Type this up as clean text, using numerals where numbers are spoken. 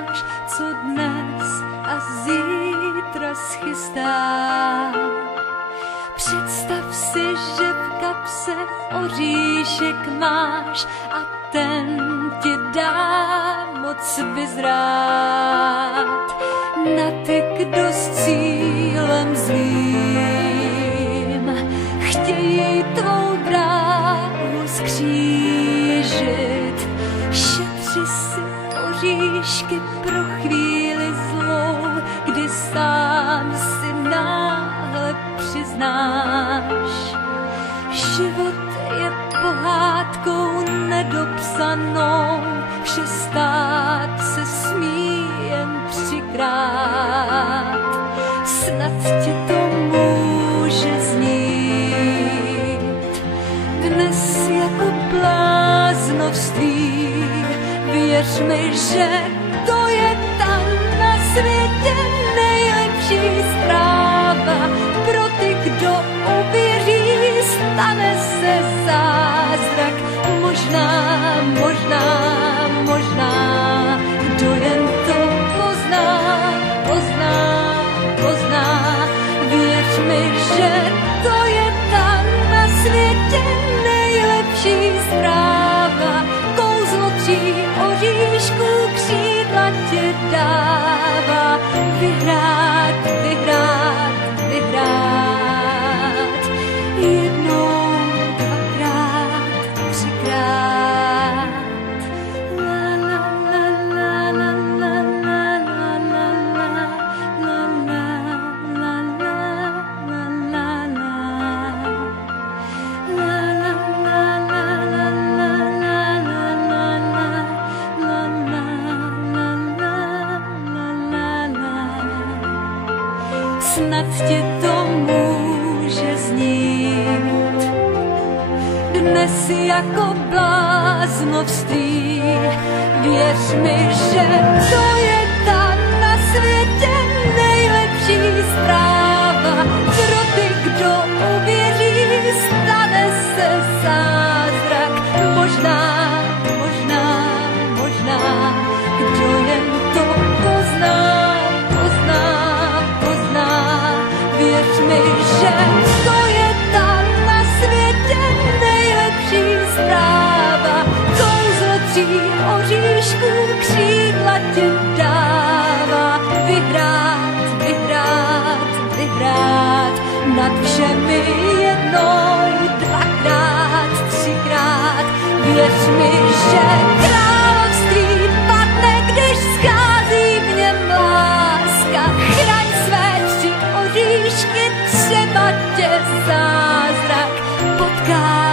neznáš, co dnes a zítra schystá. Představ si, že v kapse oříšek máš a ten ti dá moc vyzrát. Na ty, kdo s cílem zlým chtějí tvou dráhu skřížit. Šetři si oříšky pro chvíli zlou, kdy sám si náhle přiznáš. Život je pohádkou nedopsanou, vše stát se smí jen třikrát. Snad ti to může znít dnes jako bláznovství. Věř mi, že to je tam na světě nejlepší zpráva. Pro ty, kdo uvěří, stane se zázrak. Možná, kdo jen to pozná. Věř mi, že to je tam na světě nejlepší zpráva. Kouzlo 3 oříšků křídla ti dává. Vyhrát. Jednou, dvakrát, třikrát. La la la la la la la la la la snad ti to může znít dnes jako bláznovství. Věř mi, že to je ta na světě nejlepší zpráva. Pro ty, kdo uvěří, stane se zázrak. Možná, kdo jen to pozná. Věř mi, že to je ta na světě nejlepší zpráva. Kouzlo 3 oříšků křídla ti dává. Vyhrát nad všemi jednou, dvakrát, třikrát. Věř mi, že království padne, když schází v něm láska. Chraň své 3 oříšky, třeba tě zázrak potká.